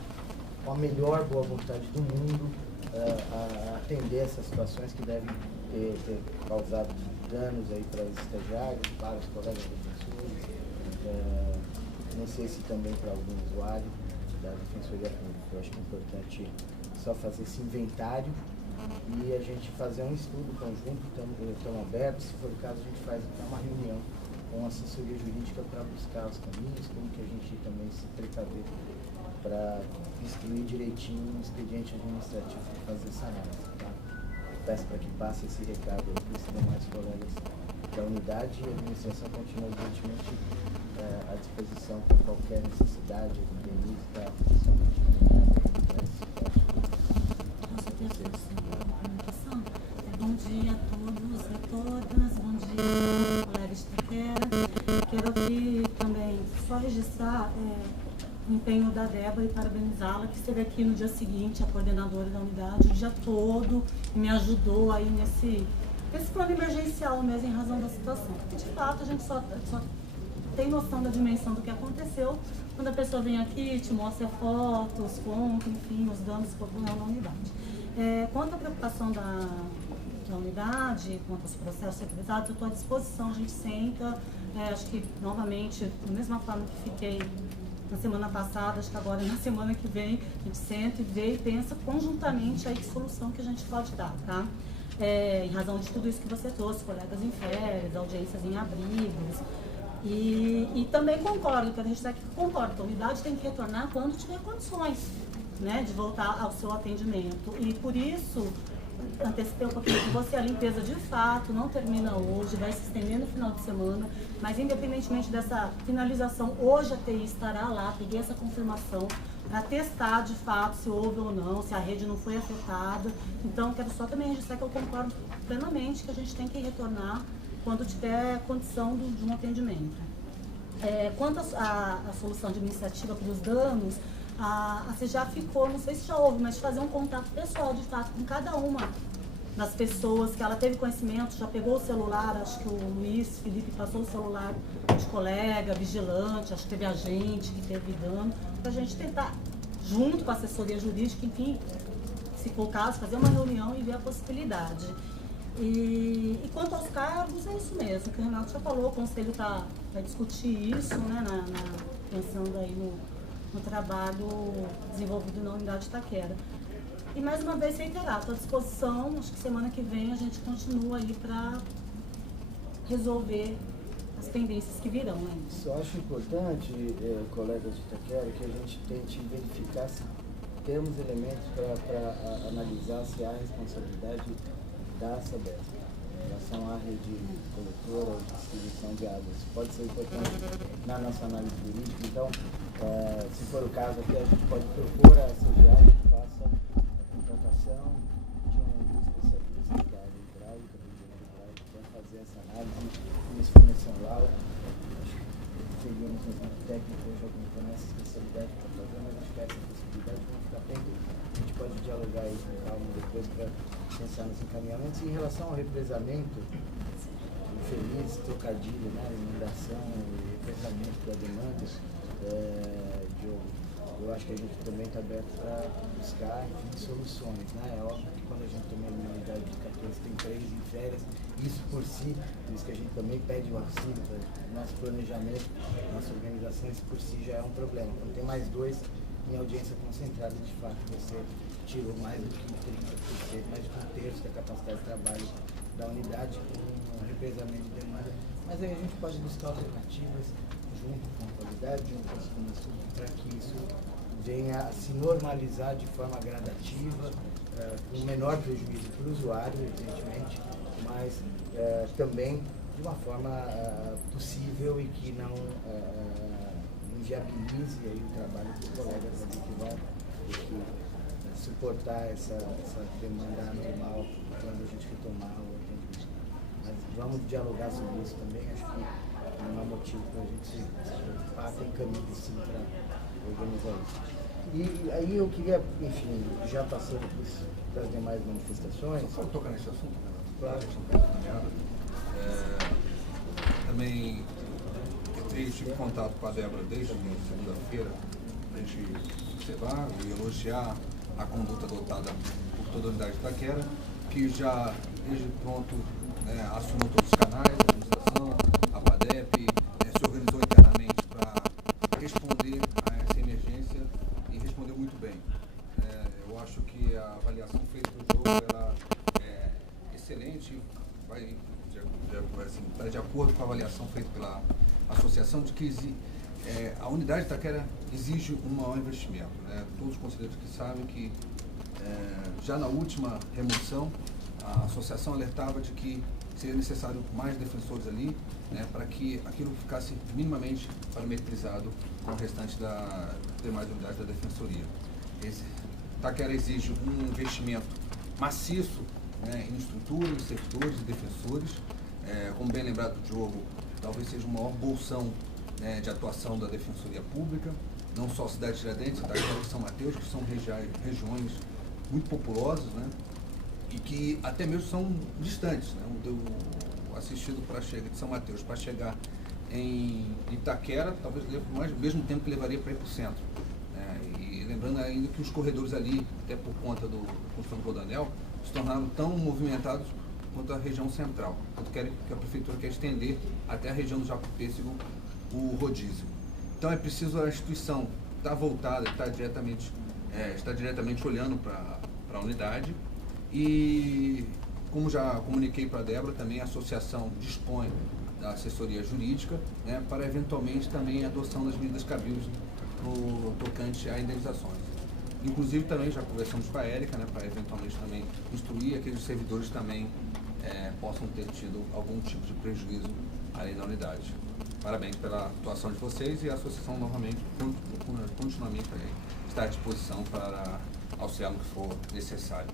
com a melhor boa vontade do mundo a atender essas situações que devem ter causado danos aí para os estagiários, para os colegas defensores, não sei se também para algum usuário da Defensoria Pública. Eu acho que é importante só fazer esse inventário e a gente fazer um estudo conjunto. Estamos abertos, se for o caso a gente faz então uma reunião com a assessoria jurídica para buscar os caminhos, como que a gente também se precaver para instruir direitinho um expediente administrativo para fazer essa análise. Tá? Peço para que passe esse recado aí para os demais colegas da unidade e a administração continua, evidentemente, à disposição para qualquer necessidade, Denise está oficialmente Bom dia a todos e a todas, bom dia, colegas de Itaquera. Quero aqui também só registrar o empenho da Débora e parabenizá-la, que esteve aqui no dia seguinte, a coordenadora da unidade, o dia todo, e me ajudou aí nesse plano emergencial mesmo, em razão da situação. Porque, de fato, a gente só tem noção da dimensão do que aconteceu quando a pessoa vem aqui, te mostra fotos, conta, enfim, os danos que ocorreram na unidade. Quanto à preocupação da unidade, quanto aos processos secretados, eu estou à disposição, a gente senta, acho que, novamente, da mesma forma que fiquei na semana passada, acho que agora na semana que vem, a gente senta e vê e pensa conjuntamente aí que solução que a gente pode dar, tá? Em razão de tudo isso que você trouxe, colegas em férias, audiências em abrigos, e também concordo, quero registrar aqui que concordo, que a unidade tem que retornar quando tiver condições, né, de voltar ao seu atendimento, e por isso antecipei um pouquinho com você, a limpeza de fato não termina hoje, vai se estender no final de semana, mas independentemente dessa finalização, hoje a TI estará lá, peguei essa confirmação para testar de fato se houve ou não, se a rede não foi afetada. Então quero só também registrar que eu concordo plenamente que a gente tem que retornar quando tiver condição de um atendimento. Quanto à solução administrativa para os danos, a CGA ficou, não sei se já houve, mas de fazer um contato pessoal, de fato, com cada uma das pessoas que ela teve conhecimento, já pegou o celular, acho que o Luiz Felipe passou o celular de colega, vigilante, acho que teve agente que teve dano, para a gente tentar, junto com a assessoria jurídica, enfim, se for o caso, fazer uma reunião e ver a possibilidade. E quanto aos cargos, é isso mesmo, que o Renato já falou, o Conselho vai discutir isso, né, pensando aí no trabalho desenvolvido na unidade Itaquera. E mais uma vez reiterar, estou à disposição, acho que semana que vem a gente continua aí para resolver as pendências que virão ainda. Só acho importante, colegas de Itaquera, que a gente tente verificar se temos elementos para analisar se há responsabilidade da Sabesp em relação à rede coletora ou distribuição de água. Isso pode ser importante na nossa análise jurídica. Então, se for o caso aqui, a gente pode propor à CGA que faça a contratação de um especialista da área hidráulica, do engenheiro hidráulico, para fazer essa análise. Eles forneçam laudo. Acho que teríamos um técnico hoje alguém com essa especialidade para fazer, mas acho que essa possibilidade vamos ficar atento. A gente pode dialogar aí com calma depois para pensar nos encaminhamentos. E em relação ao represamento, infeliz trocadilho, né? Inundação e represamento da demanda, eu acho que a gente também está aberto para buscar, enfim, soluções, né? É óbvio que quando a gente tem uma unidade de 14, tem 3 em férias, isso por si, por isso que a gente também pede o auxílio para nosso planejamento, nossa organização, isso por si já é um problema. Quando tem mais 2 em audiência concentrada, de fato, você tirou mais do que 30%, mais de 1/3 da capacidade de trabalho da unidade com um represamento de demanda. Mas aí a gente pode buscar alternativas junto com a qualidade, junto com a segurança, para que isso venha a se normalizar de forma gradativa, com o menor prejuízo para o usuário, evidentemente, mas também de uma forma possível e que não inviabilize aí o trabalho dos colegas ali que vão ter que suportar essa demanda anormal quando a gente retomar o atendimento. Mas vamos dialogar sobre isso também, acho que não há motivo para a gente se preocupar, tem caminho sim para organizar isso. E aí eu queria, enfim, já passando das demais manifestações... Só tocar nesse assunto, né? Claro. Também tive contato com a Débora desde a segunda-feira, para a gente observar e elogiar a conduta adotada por toda a unidade de Itaquera, que já, desde pronto, assumiu todos os canais, a administração, a PADEP, se organizou internamente para responder a essa emergência e respondeu muito bem. Eu acho que a avaliação feita do jogo ela é excelente, vai de acordo com a avaliação feita pela associação de que a unidade de Itaquera exige um maior investimento. Né? Todos os conselheiros que sabem que já na última remoção a associação alertava de que seria necessário mais defensores ali, né, para que aquilo ficasse minimamente parametrizado com o restante das demais unidades da defensoria. Itaquera exige um investimento maciço, né, em estrutura, em servidores e defensores. Como bem lembrado do Diogo, talvez seja o maior bolsão, né, de atuação da Defensoria Pública, não só a cidade de Tiradentes, Itaquera e São Mateus, que são regiões muito populosas, né, e que até mesmo são distantes. Né, o assistido para chegar de São Mateus para chegar em Itaquera, talvez leve mais, o mesmo tempo que levaria para ir para o centro. E lembrando ainda que os corredores ali, até por conta do construção do Rodanel, se tornaram tão movimentados quanto a região central. Tanto que a prefeitura quer estender até a região do Jacopêssego o rodízio. Então é preciso a instituição estar voltada, estar diretamente olhando para a unidade. E como já comuniquei para a Débora, também a associação dispõe da assessoria jurídica, né, para eventualmente também a adoção das medidas cabíveis no tocante a indenizações. Inclusive também já conversamos com a Érica, né, para eventualmente também instruir aqueles servidores também possam ter tido algum tipo de prejuízo além da unidade. Parabéns pela atuação de vocês e a associação novamente continuamente está à disposição para auxiliar no que for necessário.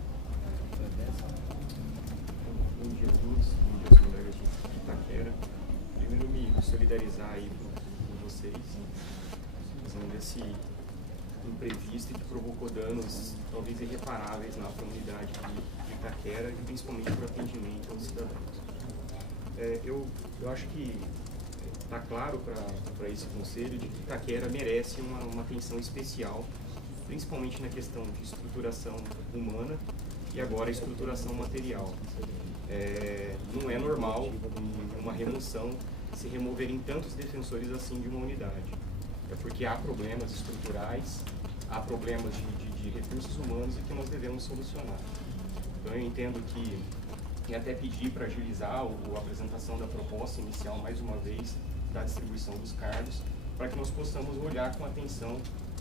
Bom dia a todos, bom dia aos colegas de Itaquera. Primeiro me solidarizar aí com vocês, fazendo esse imprevisto que provocou danos talvez irreparáveis na unidade de Itaquera e principalmente para o atendimento aos cidadãos. Eu acho que está claro para esse conselho de que Itaquera merece uma atenção especial, principalmente na questão de estruturação humana e agora a estruturação material. Não é normal uma remoção se removerem tantos defensores assim de uma unidade. É porque há problemas estruturais, há problemas de recursos humanos e que nós devemos solucionar. Então eu entendo que, e até pedir para agilizar a apresentação da proposta inicial mais uma vez, da distribuição dos cargos, para que nós possamos olhar com atenção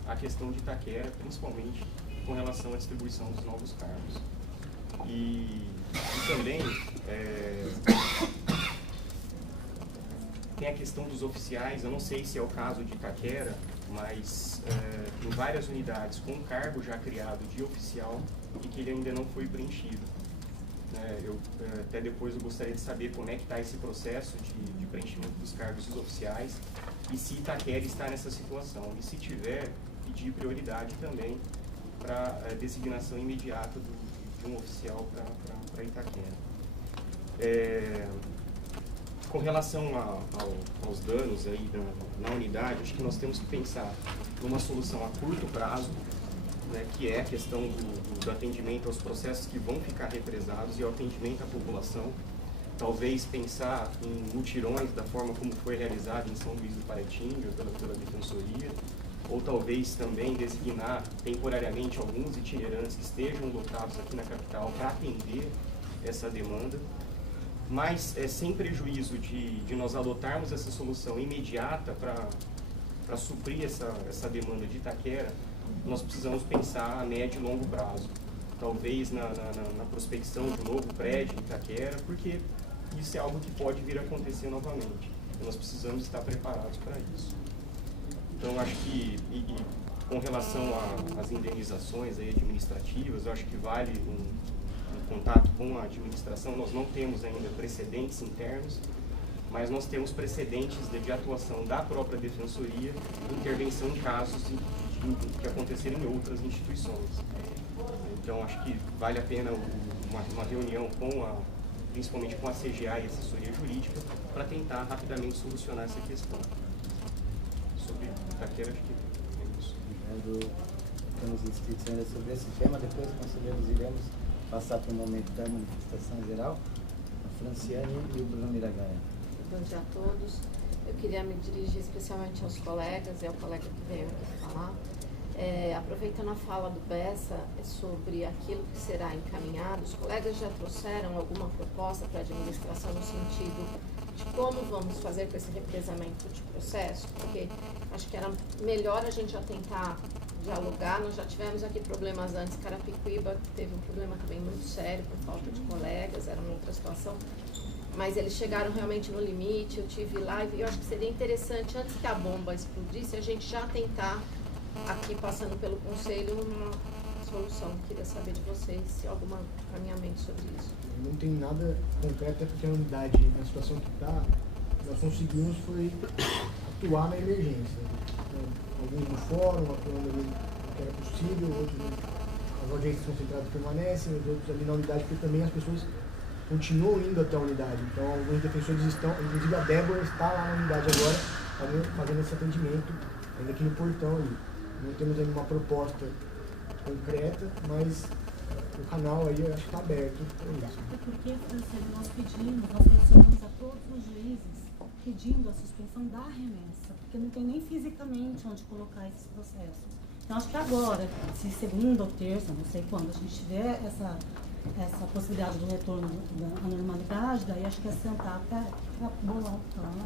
a questão de Itaquera, principalmente com relação à distribuição dos novos cargos. E também tem a questão dos oficiais. Eu não sei se é o caso de Itaquera, mas em várias unidades com um cargo já criado de oficial e que ele ainda não foi preenchido. Até depois eu gostaria de saber como é que está esse processo de preenchimento dos cargos dos oficiais e se Itaquera está nessa situação. E se tiver, pedir prioridade também para a designação imediata de um oficial para Itaquera. Com relação aos danos aí na unidade, acho que nós temos que pensar numa solução a curto prazo, né, que é a questão do atendimento aos processos que vão ficar represados e ao atendimento à população. Talvez pensar em mutirões da forma como foi realizado em São Luís do Paraitinga pela Defensoria, ou talvez também designar temporariamente alguns itinerantes que estejam lotados aqui na capital para atender essa demanda, mas sem prejuízo de nós adotarmos essa solução imediata para suprir essa demanda de Itaquera. Nós precisamos pensar a médio e longo prazo, talvez na prospecção de um novo prédio em Itaquera, porque isso é algo que pode vir a acontecer novamente. Nós precisamos estar preparados para isso. Então, acho que, com relação às indenizações aí administrativas, eu acho que vale um contato com a administração. Nós não temos ainda precedentes internos, mas nós temos precedentes de atuação da própria Defensoria, intervenção em casos que aconteceram em outras instituições. Então, acho que vale a pena uma reunião principalmente com a CGA e a assessoria jurídica, para tentar rapidamente solucionar essa questão. Sobre Itaquera, acho que é isso. Temos inscritos ainda sobre esse tema, depois conselheiros iremos passar para o momento da manifestação geral, a Franciane e o Bruno Miragaia. Bom dia a todos. Eu queria me dirigir especialmente aos colegas e ao colega que veio aqui falar. Aproveitando a fala do Bessa sobre aquilo que será encaminhado, os colegas já trouxeram alguma proposta para a administração no sentido de como vamos fazer com esse represamento de processo, porque acho que era melhor a gente já tentar dialogar. Nós já tivemos aqui problemas antes. Carapicuíba teve um problema também muito sério por falta de colegas, era uma outra situação, mas eles chegaram realmente no limite. Eu tive lá e eu acho que seria interessante, antes que a bomba explodisse, a gente já tentar, aqui passando pelo conselho, uma solução. Queria saber de vocês se há algum caminhamento sobre isso. Não tem nada concreto, até porque a unidade, na situação que está, nós conseguimos foi atuar na emergência. Alguns no fórum, atuando ali o que era possível, outros as audiências concentradas permanecem, os outros ali na unidade, porque também as pessoas continuam indo até a unidade. Então, alguns defensores estão, inclusive a Débora está lá na unidade agora, fazendo esse atendimento, ainda aqui no portão ali. Não temos ainda uma proposta concreta, mas o canal aí eu acho que está aberto para isso. Até porque, Francine, nós pressionamos a todos os juízes pedindo a suspensão da remessa, porque não tem nem fisicamente onde colocar esses processos. Então, acho que agora, se segunda ou terça, não sei quando, a gente tiver essa possibilidade do retorno à normalidade, daí acho que é sentar para bolar o plano.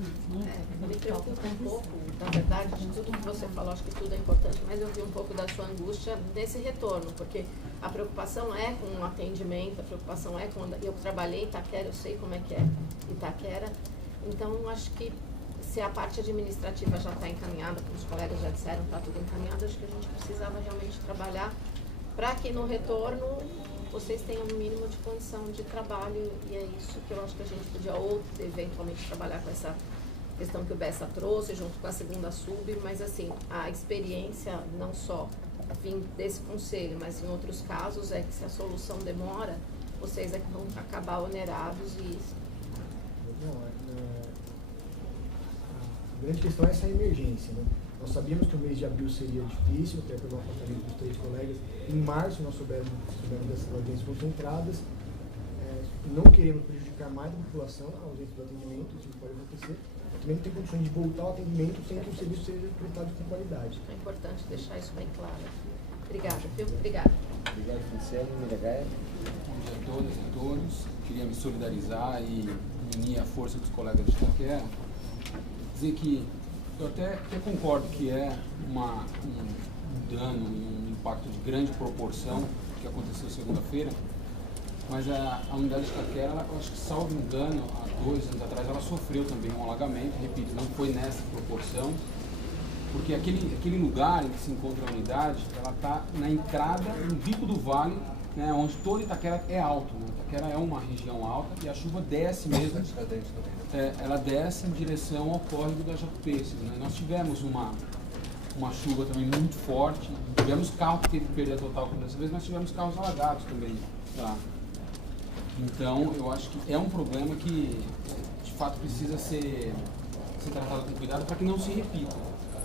Me preocupa um pouco, na verdade, de tudo que você falou, acho que tudo é importante, mas eu vi um pouco da sua angústia nesse retorno, porque a preocupação é com o atendimento, a preocupação é com... Eu trabalhei em Itaquera, eu sei como é que é Itaquera, então acho que se a parte administrativa já está encaminhada, como os colegas já disseram, está tudo encaminhado, acho que a gente precisava realmente trabalhar para que no retorno vocês tenham um mínimo de condição de trabalho, e é isso que eu acho que a gente podia ou eventualmente trabalhar com essa questão que o Bessa trouxe, junto com a segunda sub, mas assim, a experiência não só vindo desse conselho, mas em outros casos é que se a solução demora, vocês é que vão acabar onerados e... A grande questão é essa emergência, né? Nós sabíamos que o mês de abril seria difícil, até pelo afastamento dos 3 colegas. Em março nós soubemos dessas audiências concentradas. Não queremos prejudicar mais a população, a ausência do atendimento, isso não pode acontecer. também não tem condições de voltar ao atendimento sem que o serviço seja prestado com qualidade. É importante deixar isso bem claro. Obrigada, viu? Obrigada. Obrigado, Franciele. Miragaia. Bom dia a todas e todos. Queria me solidarizar e unir a força dos colegas de Itaquera. Dizer que eu até concordo que é um dano, um impacto de grande proporção que aconteceu segunda-feira, mas a unidade de Itaquera, eu acho que, salvo engano, há 2 anos atrás, ela sofreu também um alagamento, repito, não foi nessa proporção, porque aquele lugar em que se encontra a unidade, ela está na entrada, no bico do vale, né, onde toda Itaquera é alto. Né? Itaquera é uma região alta e a chuva desce mesmo, ela desce em direção ao córrego da Jacupêssego. Né? Nós tivemos uma chuva também muito forte, tivemos carro que teve perda total dessa vez, mas tivemos carros alagados também. Tá? Então, eu acho que é um problema que, de fato, precisa ser tratado com cuidado para que não se repita.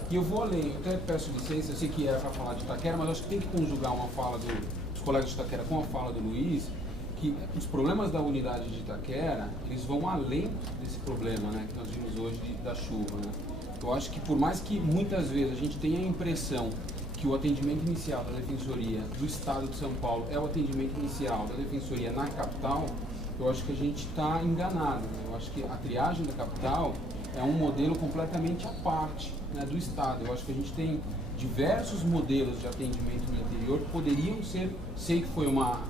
E eu vou além, eu até peço licença, eu sei que era para falar de Itaquera, mas acho que tem que conjugar uma fala dos colegas de Itaquera com a fala do Luiz, que os problemas da unidade de Itaquera, eles vão além desse problema, né, que nós vimos hoje da chuva. Né? Eu acho que por mais que muitas vezes a gente tenha a impressão que o atendimento inicial da Defensoria do Estado de São Paulo é o atendimento inicial da Defensoria na capital, eu acho que a gente está enganado. Né? Eu acho que a triagem da capital é um modelo completamente à parte, né, do Estado. Eu acho que a gente tem diversos modelos de atendimento no interior que poderiam ser, sei que foi uma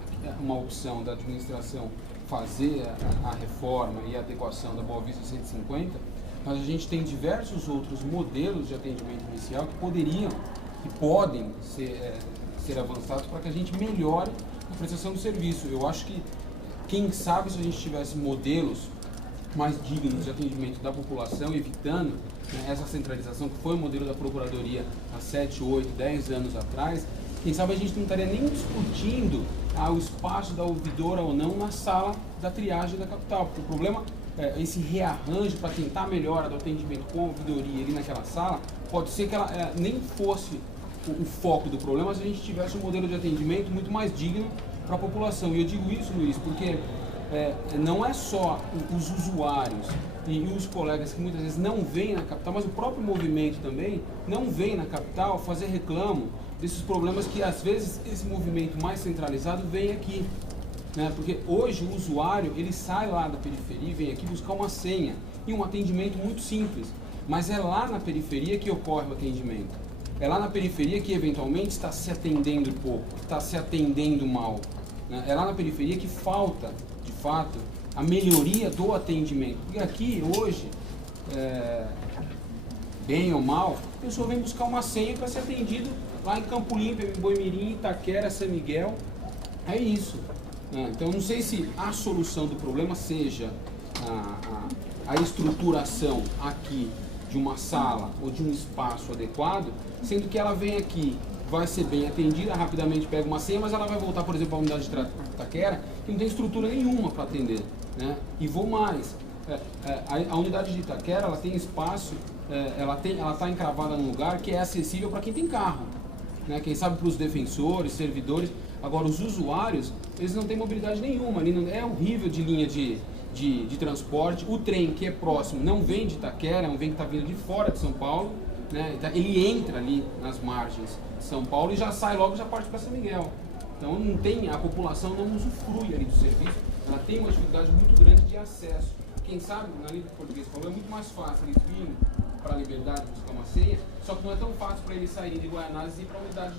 opção da administração fazer a reforma e a adequação da Boa Vista 150, mas a gente tem diversos outros modelos de atendimento inicial que poderiam e podem ser avançados para que a gente melhore a prestação do serviço. Eu acho que, quem sabe, se a gente tivesse modelos mais dignos de atendimento da população, evitando, né, essa centralização que foi o modelo da Procuradoria há 7, 8, 10 anos atrás, quem sabe a gente não estaria nem discutindo o espaço da ouvidora ou não na sala da triagem da capital, porque o problema é esse rearranjo para tentar melhora do atendimento com a ouvidoria ali naquela sala, pode ser que ela nem fosse o foco do problema se a gente tivesse um modelo de atendimento muito mais digno para a população. E eu digo isso, Luiz, porque não é só os usuários e os colegas que muitas vezes não vêm na capital, mas o próprio movimento também não vem na capital fazer reclamo desses problemas que, às vezes, esse movimento mais centralizado vem aqui. Né? Porque hoje o usuário, ele sai lá da periferia e vem aqui buscar uma senha e um atendimento muito simples. Mas é lá na periferia que ocorre o atendimento. É lá na periferia que, eventualmente, está se atendendo pouco, está se atendendo mal. Né? É lá na periferia que falta, de fato, a melhoria do atendimento. Porque aqui, hoje, bem ou mal, a pessoa vem buscar uma senha para ser atendido lá em Campo Limpo, em Boimirim, Itaquera, São Miguel. É isso. Então, não sei se a solução do problema seja a estruturação aqui de uma sala ou de um espaço adequado, sendo que ela vem aqui, vai ser bem atendida, rapidamente pega uma senha, mas ela vai voltar, por exemplo, para a unidade de Itaquera, que não tem estrutura nenhuma para atender. Né? E vou mais, a unidade de Itaquera, ela tem espaço, ela está encravada num lugar que é acessível para quem tem carro. Né? Quem sabe para os defensores, servidores. Agora, os usuários, eles não têm mobilidade nenhuma, é horrível de linha de transporte. O trem que é próximo não vem de Itaquera, é um trem que está vindo de fora de São Paulo, né? Ele entra ali nas margens de São Paulo e já sai logo e já parte para São Miguel. Então, não tem, a população não usufrui ali do serviço, ela tem uma dificuldade muito grande de acesso. Quem sabe, na língua portuguesa falou, é muito mais fácil eles virem para a Liberdade buscar uma senha, só que não é tão fácil para eles saírem de Guaianazes e ir para a unidade